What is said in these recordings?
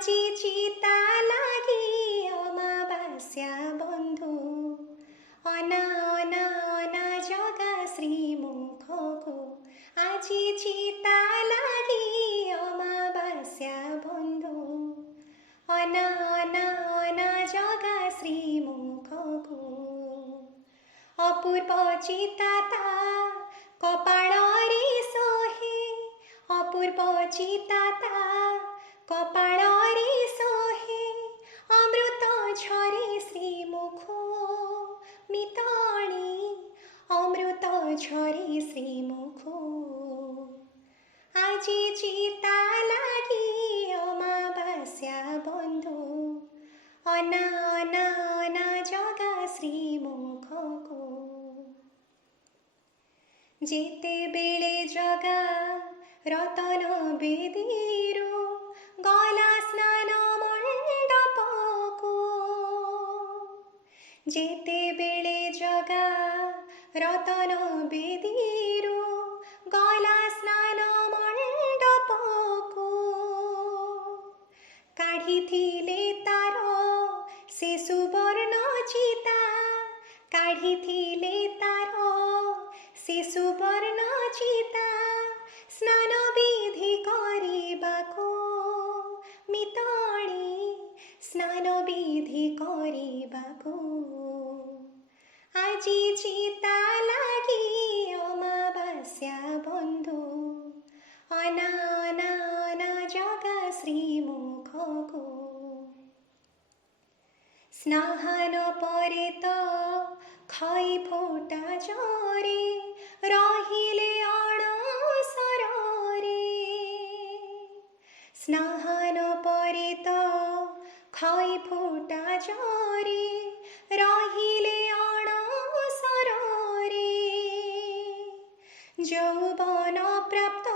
আজি চিতা লাগি অমাবাস্যা বন্ধু অনা অনা অনা জগা শ্রীমুখকু আজি চিতা লাগি অমাবাস্যা বন্ধু অনা অনা অনা জগা শ্রীমুখকু অপূর্ব চিতাতা কপাଳରେ সোহে অপূর্ব চিতাতা কপাଳରେ সোহে অমৃত ঝরে শ্রীমুখ মিতণী অমৃত ঝরে শ্রীমুখ আজি চিতা লাগি অমাবাস্যা বন্ধু অনা অনা অনা জগা শ্রীমুখকু যেতেবেলে জগা রতন বেদীରୁ গলা স্নান মণ্ডপକୁ যেতেবেলে জগা রতন বেদীରୁ গলা স্নাନ ମଣ୍ଡପକୁ କାଢ଼ିଥିଲେ ତାର ସେ ସୁବର୍ଣ୍ଣ ଚିତା କାଢ଼ିଥିଲେ ତାର ସେ ସୁବର୍ଣ୍ଣ ଚିତା ସ୍ନାନ ବିଧି କରିବାକୁ ମିତଣୀ ସ୍ନାନ ବିଧି କରିବାକୁ আজি চিতা লাগি অমাবাস্যা বন্ধু অনা অনা অনা জগা শ্রীমুখকু স্নান পরে তো খই ফোটা জরে রহিলে অণসরে স্নান পরে তো খই ফোটা জরে রহিলে অণসরে যৌবন প্রাপ্ত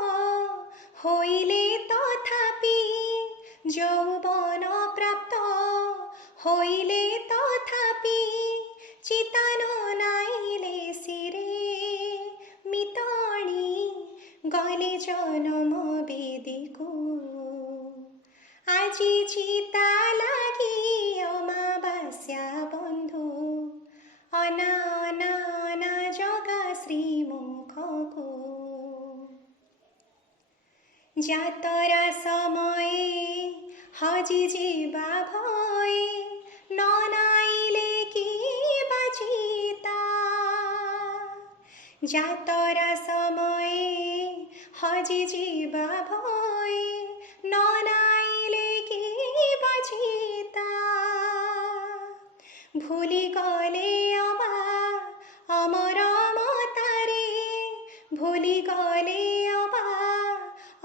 হইলে তথাপি যৌবন প্রাপ্ত হইলে তথাপি চিতান নাইলে শিরে মিতণী গলে জনম বেদিকু আজি চিতা লাগি অমাবাস্যা বন্ধু অনা অনা অনা জগা শ্রীমুখকু যাতরা সময়ে হজি ଯିବା ভয়ে ন নাইলে কি বাচিতা যাতরা সময়ে হজি ଯିବା ভয়ে ন নাইলে কি বাচিতা ভুলি গলে অবা অমর মতারে ভুলি গলে অবা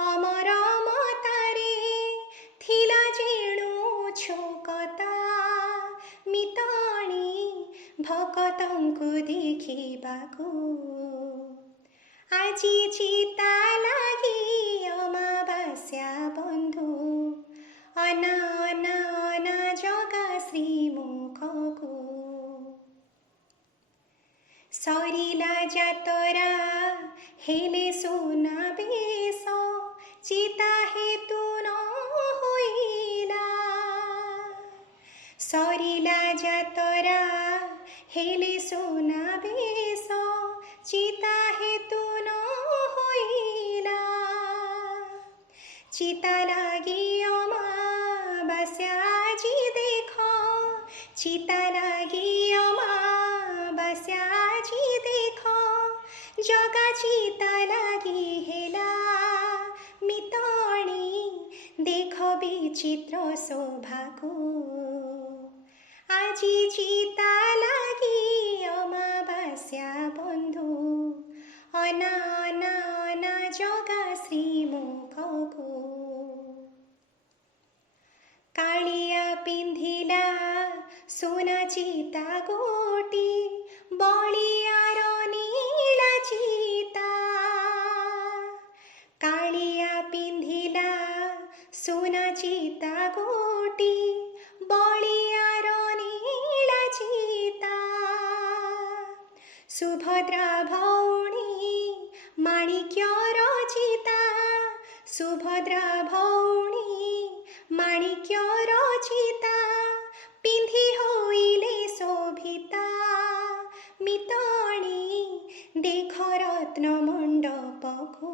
অমর মতারে থিলা যেণু ଛୋକତା ମିତଣୀ ଭକତଙ୍କୁ ଦେଖିବାକୁ আজি ଚିତା ଲାଗି ଅମାବାସ୍ୟା ବନ୍ଧୁ ଅନା ଅନା ଅନା ଜଗା ଶ୍ରୀମୁଖକୁ ସରିଲା ଯାତରା ହେଲେ ସୁନାବେଶ ଚିତା ହେତୁ ନ ହୋଇଲା ସରିଲା ଯାତରା ହେଲେ ସୁନାବେଶ ଚିତା ହେତୁ ନ ହୋଇଲା চিতা লাগি অমাবাস্যা আজি দেখ চিতা লাগি অমাবাস্যা আজি দেখ জগা চিতা লাগি হেলা মিতণী দেখ বিচিত্র শোভাকু আজি চিতা লাগি অমাবাস্যা বন্ধু অনা অনা অনা জগা শ্রীমুখকু কালিয়া পিন্ধিলা সোনা চিতা গোটি বলিয়ার নীলা চিতা কালিয়া পিন্ধিলা সোনা চিতা গোটি বলিয়ার নীলা চিতা সুভদ্রা ভৌণী মাণিক্যর চিতা সুভদ্রা ভৌণী মাণিক্য ଭାଗ୍ୟର ଚିତା ପିନ୍ଧି ହୋଇଲେ ଶୋଭିତା ମିତଣି ଦେଖ ରତ୍ନ ମଣ୍ଡପକୁ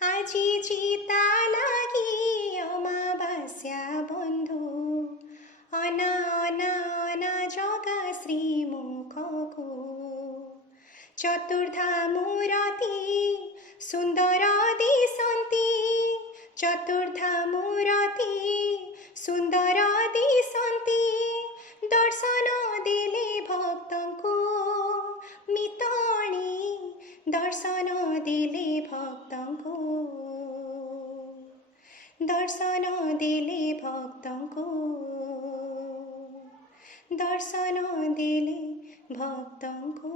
ଆଜି ଚିତା ଲାଗି ଅମାବାସ୍ୟା ବନ୍ଧୁ ଅନା ଅନା ଅନା ଜଗା ଶ୍ରୀମୁଖକୁ ଚତୁର୍ଦ୍ଧା ମୂରତି ସୁନ୍ଦର ଦିଶନ୍ତି ଚତୁର୍ଦ୍ଧା ମୂରତି ସୁନ୍ଦର ଦିଶନ୍ତି ଦର୍ଶନ ଦେଲେ ଭକ୍ତଙ୍କୁ ମିତଣି ଦର୍ଶନ ଦେଲେ ଭକ୍ତଙ୍କୁ ଦର୍ଶନ ଦେଲେ ଭକ୍ତଙ୍କୁ ଦର୍ଶନ ଦେଲେ ଭକ୍ତଙ୍କୁ